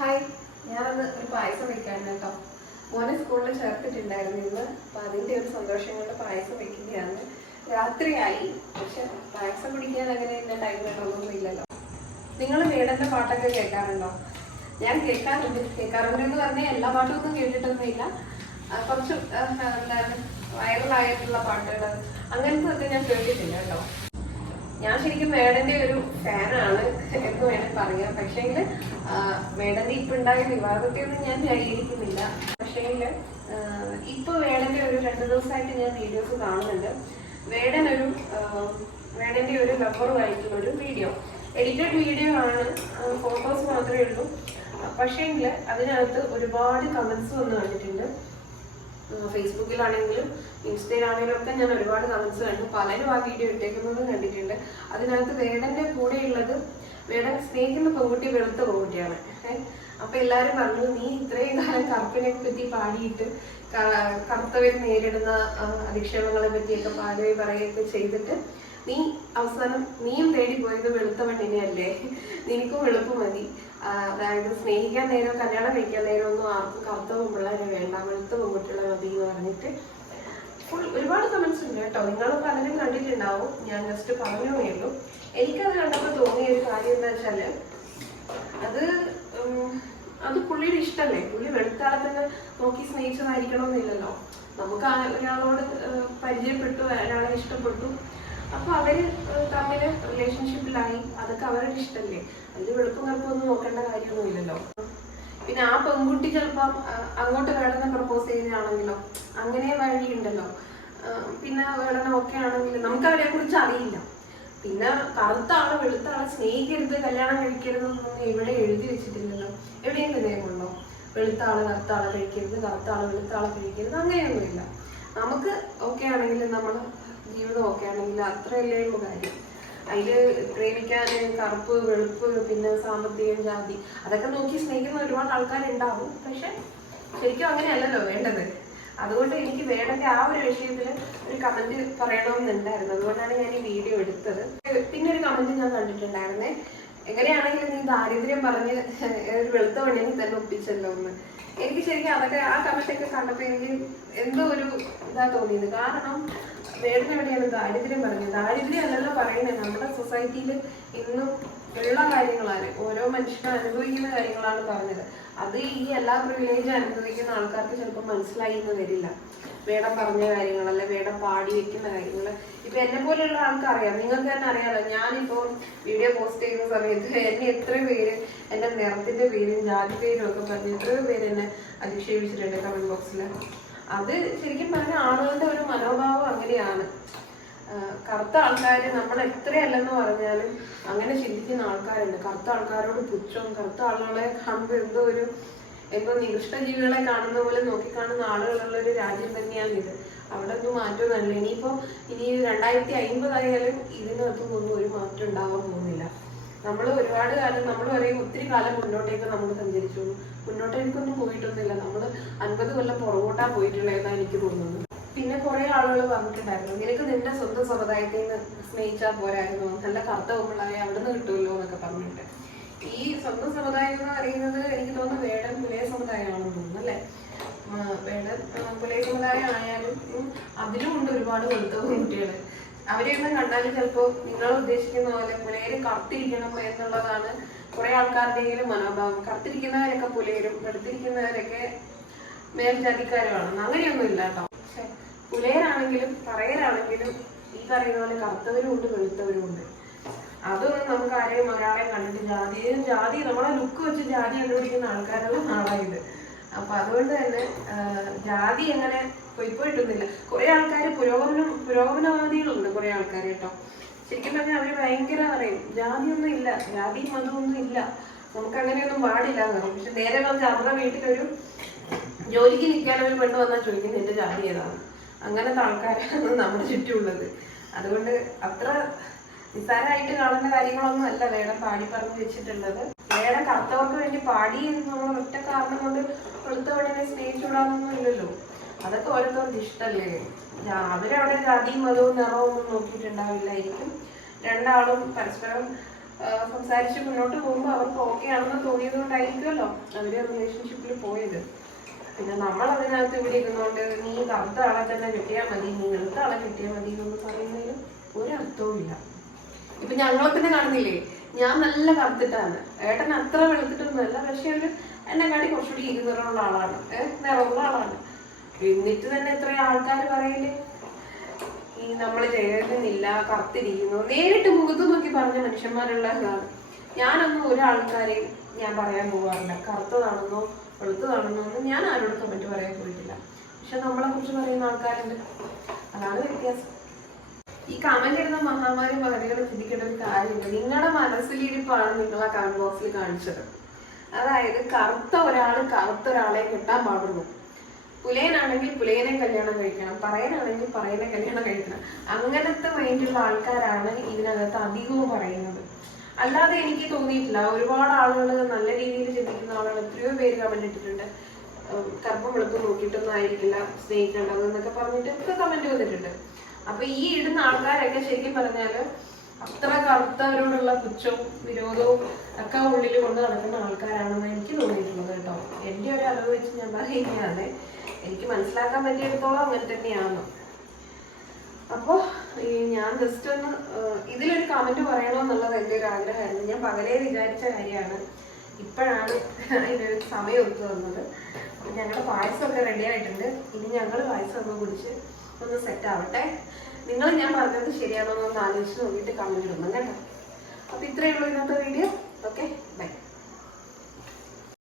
Hi, ഞാനൊന്ന് ഒരു പായസം വെക്കാണ് കേട്ടോ. മോനെ സ്കൂളിൽ ചേർത്തിട്ടുണ്ടായിരുന്നു ഇന്ന്. അപ്പം അതിൻ്റെ ഒരു സന്തോഷം കൊണ്ട് പായസം വെക്കുകയാണ്. രാത്രിയായി, പക്ഷെ പായസം കുടിക്കാൻ അങ്ങനെ എൻ്റെ ടൈം വേണമെന്നൊന്നും ഇല്ലല്ലോ. നിങ്ങൾ വേടൻ്റെ പാട്ടൊക്കെ കേൾക്കാറുണ്ടോ? ഞാൻ കേൾക്കാറുണ്ട് എന്ന് പറഞ്ഞാൽ എല്ലാ പാട്ടും ഒന്നും കേട്ടിട്ടൊന്നുമില്ല. കുറച്ച് എന്താണ് വൈറലായിട്ടുള്ള പാട്ടുകൾ അങ്ങനത്തെ ഒക്കെ ഞാൻ കേട്ടിട്ടില്ല കേട്ടോ. ഞാൻ ശരിക്കും മേഡന്റെ ഒരു ഫാനാണ് എന്ന് വേണമെങ്കിൽ പറയാം. പക്ഷേങ്കിൽ മേഡന്റെ ഇപ്പൊ ഉണ്ടായ വിവാദത്തെ ഒന്നും ഞാൻ ന്യായീകരിക്കുന്നില്ല. പക്ഷേങ്കിൽ ഇപ്പൊ വേടന്റെ ഒരു 2 ദിവസമായിട്ട് ഞാൻ വീഡിയോസ് കാണുന്നുണ്ട്. വേടന്റെ ഒരു ലവറുമായിട്ടുള്ള ഒരു വീഡിയോ, എഡിറ്റഡ് വീഡിയോ ആണ്, ഫോട്ടോസ് മാത്രമേ ഉള്ളൂ. പക്ഷേങ്കിൽ അതിനകത്ത് ഒരുപാട് കമന്റ്സ് വന്ന് കണ്ടിട്ടുണ്ട്. ഫേസ്ബുക്കിലാണെങ്കിലും ഇൻസ്റ്റയിലാണെങ്കിലും ഒക്കെ ഞാൻ ഒരുപാട് കമന്റ്സ് കണ്ടു. പലരും ആ വീഡിയോ ഇട്ടേക്കുന്നതും കണ്ടിട്ടുണ്ട്. അതിനകത്ത് വേടന്റെ കൂടെയുള്ളത് വേടൻ സ്നേഹിക്കുന്ന പെൺകുട്ടി വെളുത്ത പെൺകുട്ടിയാണ്. അപ്പൊ എല്ലാരും പറഞ്ഞു, നീ ഇത്രയും കാലം കറുപ്പിനെ പറ്റി പാടിയിട്ട് കറുത്തവർ നേരിടുന്ന അധിക്ഷേപങ്ങളെ പറ്റിയൊക്കെ പറയുകയൊക്കെ ചെയ്തിട്ട് നീ അവസാനം നീയും തേടി പോയത് വെളുത്ത പെണ്ണിനെയല്ലേ, നിനക്കും വെളുപ്പ് മതി. അതായത് സ്നേഹിക്കാൻ നേരം കല്യാണം കഴിക്കാൻ നേരം ഒന്നും ആർക്കും കറുത്ത പെൺപിള്ളേരെ വേണ്ട, വെളുത്ത പെൺകുട്ടികളെ മതി എന്ന് പറഞ്ഞിട്ട് ഒരുപാട് കമന്റ്സ് ഉണ്ട് കേട്ടോ. നിങ്ങൾ പലരും കണ്ടിട്ടുണ്ടാവും, ഞാൻ ജസ്റ്റ് പറഞ്ഞേ ഉള്ളൂ. എനിക്കത് കണ്ടപ്പോൾ തോന്നിയ ഒരു കാര്യം എന്താ വെച്ചാല്, അത് പുള്ളിയുടെ ഇഷ്ടമല്ലേ. പുള്ളി വെളുത്താളെ തന്നെ നോക്കി സ്നേഹിച്ചതായിരിക്കണമെന്നില്ലല്ലോ. നമുക്ക് ഒരാളോട് പരിചയപ്പെട്ടു, ഒരാളെ ഇഷ്ടപ്പെട്ടു, അപ്പൊ അവര് തമ്മില് റിലേഷൻഷിപ്പിലായി, അതൊക്കെ അവരുടെ ഇഷ്ടമല്ലേ. അതിൽ വെളുപ്പും കറുപ്പും ഒന്നും നോക്കേണ്ട കാര്യമൊന്നും ഇല്ലല്ലോ. പിന്നെ ആ പെൺകുട്ടി ചിലപ്പം അങ്ങോട്ട് വേടനെ പ്രപ്പോസ് ചെയ്തതാണെങ്കിലോ, അങ്ങനെ വഴിയുണ്ടല്ലോ. പിന്നെ വേടനെ ഒക്കെ ആണെങ്കിലും നമുക്ക് അവരെ കുറിച്ച് അറിയില്ല. പിന്നെ കറുത്ത ആളെ വെളുത്ത ആളെ സ്നേഹിക്കരുത്, കല്യാണം കഴിക്കരുത് എന്നൊന്നും ഇവിടെ എഴുതി വെച്ചിട്ടില്ലല്ലോ. എവിടെയെങ്കിലും നിയമമുണ്ടോ? വെളുത്ത ആള് കറുത്ത ആളെ കഴിക്കരുത്, കറുത്ത ആള് വെളുത്ത ആളെ കഴിക്കരുത്, അങ്ങനെയൊന്നുമില്ല. നമുക്ക് ഓക്കെ ആണെങ്കിൽ നമ്മുടെ ജീവിതം ഓക്കെ ആണെങ്കിൽ അത്രയല്ലേ ഉള്ളൂ കാര്യം. അതില് പ്രേമിക്കാൻ കറുപ്പ് വെളുപ്പ് പിന്നെ സാമ്പത്തികം ജാതി അതൊക്കെ നോക്കി സ്നേഹിക്കുന്ന ഒരുപാട് ആൾക്കാരുണ്ടാവും. പക്ഷെ ശരിക്കും അങ്ങനെയല്ലല്ലോ വേണ്ടത്. അതുകൊണ്ട് എനിക്ക് വേടന്റെ ആ ഒരു വിഷയത്തില് ഒരു കമന്റ് പറയണമെന്നുണ്ടായിരുന്നു. അതുകൊണ്ടാണ് ഞാൻ ഈ വീഡിയോ എടുത്തത്. പിന്നെ ഒരു കമന്റ് ഞാൻ കണ്ടിട്ടുണ്ടായിരുന്നേ, എങ്ങനെയാണെങ്കിലും നീ ദാരിദ്ര്യം പറഞ്ഞ് ഒരു വെളുത്ത പെണ്ണിനെ തന്നെ ഒപ്പിച്ചല്ലോ എന്ന്. എനിക്ക് ശരിക്കും അതൊക്കെ ആ കമന്റൊക്കെ കണ്ടപ്പോൾ എനിക്ക് എന്തോ ഒരു ഇതാ തോന്നിയത്. കാരണം വേടന് എവിടെയാണ് ദാരിദ്ര്യം പറഞ്ഞത്? ദാരിദ്ര്യം അല്ലല്ലോ പറയുന്നത്. നമ്മുടെ സൊസൈറ്റിയിൽ ഇന്നും ഉള്ള കാര്യങ്ങളാണ്, ഓരോ മനുഷ്യനും അനുഭവിക്കുന്ന കാര്യങ്ങളാണ് പറഞ്ഞത്. അത് ഈ എല്ലാ പ്രിവിലേജും അനുഭവിക്കുന്ന ആൾക്കാർക്ക് ചിലപ്പോൾ മനസ്സിലായി എന്ന് വരില്ല. വേടം പറഞ്ഞ കാര്യങ്ങൾ, അല്ലെ വേടം പാടി വെക്കുന്ന കാര്യങ്ങൾ ഇപ്പൊ എന്നെ പോലെയുള്ള ആൾക്കറിയാം. നിങ്ങൾക്ക് തന്നെ അറിയാലോ, ഞാനിപ്പോ വീഡിയോ പോസ്റ്റ് ചെയ്യുന്ന സമയത്ത് എന്നെ എത്ര പേര് എന്റെ നിറത്തിന്റെ പേരും ജാതി പേരും ഒക്കെ പറഞ്ഞ് എത്രയോ പേര് എന്നെ അധിക്ഷേപിച്ചിട്ടുണ്ട് കമന്റ് ബോക്സിൽ. അത് ശരിക്കും പറഞ്ഞ ആളുകളുടെ ഒരു മനോഭാവം അങ്ങനെയാണ്. കറുത്ത ആൾക്കാര് നമ്മൾ എത്രയല്ലെന്ന് പറഞ്ഞാലും അങ്ങനെ ചിന്തിക്കുന്ന ആൾക്കാരുണ്ട്. കറുത്ത ആൾക്കാരോട് പുച്ഛവും, കറുത്ത ആളുകളെ കാണുമ്പോൾ എന്തോ നികൃഷ്ട ജീവികളെ കാണുന്ന പോലെ നോക്കിക്കാണുന്ന ആളുകളുള്ള ഒരു രാജ്യം തന്നെയാണ് ഇത്. അവിടെ ഒന്നും മാറ്റമൊന്നുമല്ല. ഇനി 2050 ആയാലും ഇതിനകത്തൊന്നും ഒരു മാറ്റം ഉണ്ടാവാൻ പോകുന്നില്ല. നമ്മൾ ഒരുപാട് കാലം, നമ്മൾ പറയും ഒത്തിരി കാലം മുന്നോട്ടേക്ക് നമ്മൾ സഞ്ചരിച്ചു, മുന്നോട്ടേക്കൊന്നും പോയിട്ടൊന്നുമില്ല. നമ്മൾ 50 കൊല്ലം പുറകോട്ടാ പോയിട്ടുള്ളതെന്നാണ് എനിക്ക് തോന്നുന്നത്. പിന്നെ കുറെ ആളുകൾ പറഞ്ഞിട്ടുണ്ടായിരുന്നു, നിനക്ക് നിന്റെ സ്വന്തം സമുദായത്തിൽ നിന്ന് സ്നേഹിച്ചാൽ പോരായിരുന്നു, നല്ല കറുത്ത പെമ്പിള്ളാരെ അവിടെ നിന്ന് കിട്ടുമല്ലോ എന്നൊക്കെ പറഞ്ഞിട്ട്. ഈ സ്വന്തം സമുദായം എന്ന് പറയുന്നത് എനിക്ക് തോന്നുന്നു വേടൻ പുലയ സമുദായമാണെന്ന് തോന്നുന്നു അല്ലേ. വേടൻ പുലയ സമുദായം ആയാലും അതിലും ഉണ്ട് ഒരുപാട് വെളുത്ത കുട്ടികൾ. അവരെയൊന്നും കണ്ടാലും ചിലപ്പോൾ നിങ്ങൾ ഉദ്ദേശിക്കുന്ന പോലെ പുലയര് കറുത്തിരിക്കണം എന്നുള്ളതാണ് കുറെ ആൾക്കാരുടെയെങ്കിലും മനോഭാവം. കറുത്തിരിക്കുന്നവരൊക്കെ പുലയരും വെളുത്തിരിക്കുന്നവരൊക്കെ മേൽജാതിക്കാരുമാണ്. അങ്ങനെയൊന്നും ഇല്ല കേട്ടോ. പക്ഷെ പുലയരാണെങ്കിലും പറയരാണെങ്കിലും ഈ പറയുന്ന പോലെ കറുത്തവരും ഉണ്ട് വെളുത്തവരും ഉണ്ട്. അതൊന്നും നമുക്ക് ആരെയും ഒരാളെയും കണ്ടിട്ട് ജാതി നമ്മളെ ലുക്ക് വെച്ച് ജാതി കണ്ടുപിടിക്കുന്ന ആൾക്കാരുള്ള നാളായത്. അപ്പൊ അതുകൊണ്ട് തന്നെ ജാതി എങ്ങനെ പോയിട്ടൊന്നുമില്ല. കുറെ ആൾക്കാർ പുരോഗമനവാദികളുണ്ട്, കുറെ ആൾക്കാർ കേട്ടോ. ശരിക്കും പറഞ്ഞാൽ അവര് ഭയങ്കര പറയും ജാതിയൊന്നും ഇല്ല, ജാതി മതമൊന്നും ഇല്ല, നമുക്ക് അങ്ങനെയൊന്നും പാടില്ല എന്ന് പറയും. പക്ഷെ നേരെ പറഞ്ഞാൽ അവരുടെ വീട്ടിലൊരു ജോലിക്ക് നിൽക്കാൻ ഒരു പെണ്ണ് വന്നാൽ ചോദിക്കും നിന്റെ ജാതി ഏതാണ്. അങ്ങനത്തെ ആൾക്കാരാണ് നമ്മുടെ ചുറ്റുമുള്ളത്. അതുകൊണ്ട് അത്ര നിസ്സാരമായിട്ട് കാണുന്ന കാര്യങ്ങളൊന്നും അല്ല വേടം പാടി പറഞ്ഞു വെച്ചിട്ടുള്ളത്. വേടം കറുത്തവർക്ക് വേണ്ടി പാടി നമ്മൾ ഒറ്റ കാരണം കൊണ്ട് വെളുത്തവണ്ണിനെ സ്നേഹിച്ചുവിടാനൊന്നും ഇല്ലല്ലോ. അതൊക്കെ ഓരോരുത്തർക്ക് ഇഷ്ടമല്ലേ. അവരവിടെ ജാതിയും മതവും നിറവും ഒന്നും നോക്കിയിട്ടുണ്ടാവില്ലായിരിക്കും. രണ്ടാളും പരസ്പരം സംസാരിച്ച് മുന്നോട്ട് പോകുമ്പോൾ അവർക്ക് ഓക്കെ ആണെന്ന് തോന്നിയത് കൊണ്ടായിരിക്കുമല്ലോ അവര് റിലേഷൻഷിപ്പിൽ പോയത്. പിന്നെ നമ്മൾ അതിനകത്ത് ഇവിടെ ഇരുന്നുകൊണ്ട് നീ കറുത്ത ആളെ തന്നെ കിട്ടിയാൽ മതി, നീ വെളുത്ത ആളെ കിട്ടിയാൽ മതി എന്നൊന്ന് പറയുന്നതിന് ഒരർത്ഥവും ഇല്ല. ഇപ്പൊ ഞങ്ങളെ തന്നെ കാണുന്നില്ലേ, ഞാൻ നല്ല കറുത്തിട്ടാണ്, ഏട്ടൻ അത്ര വെളുത്തിട്ടൊന്നുമല്ല, പക്ഷെ ഒരു എന്നെക്കാട്ടി കുറച്ചുകൂടി ഇരുനിറമുള്ള ആളാണ്, നിറമുള്ള ആളാണ്. എന്നിട്ട് തന്നെ എത്ര ആൾക്കാർ പറയില്ലേ ഈ നമ്മൾ ചേരുന്നില്ല, കറുത്തിരിക്കുന്നു. നേരിട്ട് മുഖത്ത് നോക്കി പറഞ്ഞ മനുഷ്യന്മാരുള്ള ഇതാണ്. ഞാനൊന്നും ഒരാൾക്കാരെയും ഞാൻ പറയാൻ പോകാറില്ല കറുത്തതാണെന്നോ വെളുത്തതാണെന്നോ ഒന്നും ഞാൻ ആരോട് കമന്റ് പറയാൻ പോയിട്ടില്ല. പക്ഷെ നമ്മളെ കുറിച്ച് പറയുന്ന ആൾക്കാരുണ്ട്, അതാണ് വ്യത്യാസം. ഈ കമന്റ് ഇടുന്ന മഹാമാരി മഹതികൾ ചിന്തിക്കേണ്ട ഒരു കാര്യമില്ല. നിങ്ങളുടെ മനസ്സിലിരിപ്പാണ് നിങ്ങൾ ആ കമന്റ് ബോക്സിൽ കാണിച്ചത്. അതായത് കറുത്ത ഒരാളെ കിട്ടാൻ പാടുള്ളൂ, പുലയനാണെങ്കിൽ പുലയനെ കല്യാണം കഴിക്കണം, പറയനാണെങ്കിൽ പറയനെ കല്യാണം കഴിക്കണം. അങ്ങനത്തെ മൈൻഡുള്ള ആൾക്കാരാണ് ഇതിനകത്ത് അധികവും പറയുന്നത്. അല്ലാതെ എനിക്ക് തോന്നിയിട്ടില്ല. ഒരുപാട് ആളുകൾ നല്ല രീതിയിൽ ചിന്തിക്കുന്ന ആളുകൾ എത്രയോ പേര് കമന്റ് ഇട്ടിട്ടുണ്ട്. കറുപ്പും വെളുപ്പും നോക്കിയിട്ടൊന്നും ആയിരിക്കില്ല സ്നേഹിക്കേണ്ടത് എന്നൊക്കെ പറഞ്ഞിട്ട് ഒക്കെ കമന്റ് വന്നിട്ടുണ്ട്. അപ്പൊ ഈ ഇടുന്ന ആൾക്കാരൊക്കെ ശരിക്കും പറഞ്ഞാല് അത്ര കറുത്തവരോടുള്ള പുച്ഛവും വിരോധവും ഒക്കെ ഉള്ളിൽ കൊണ്ട് നടക്കുന്ന ആൾക്കാരാണെന്ന് എനിക്ക് തോന്നിയിട്ടുള്ളത് കേട്ടോ. എന്റെ ഒരു അറിവ് വെച്ച് ഞാൻ പറയുകയാണ്, എനിക്ക് മനസ്സിലാക്കാൻ പറ്റിയെടുത്തോളം അങ്ങനെ തന്നെയാണ്. അപ്പോൾ ഞാൻ ജസ്റ്റ് ഒന്ന് ഇതിലൊരു കമന്റ് പറയണമെന്നുള്ളത് എൻ്റെ ഒരു ആഗ്രഹമായിരുന്നു. ഞാൻ പകലേ വിചാരിച്ച കാര്യമാണ്, ഇപ്പോഴാണ് അതിനൊരു സമയം ഒത്തു വന്നത്. ഞങ്ങളുടെ പായസമൊക്കെ റെഡി ആയിട്ടുണ്ട്. ഇനി ഞങ്ങൾ പായസം ഒന്ന് കുടിച്ച് ഒന്ന് സെറ്റ് ആവട്ടെ. നിങ്ങൾ ഞാൻ പറഞ്ഞത് ശരിയാണോ എന്ന് ആലോചിച്ച് നോക്കിയിട്ട് കമന്റ് ഇടണം കേട്ടോ. അപ്പോൾ ഇത്രയേ ഉള്ളൂ ഇന്നത്തെ വീഡിയോ. Okay, by.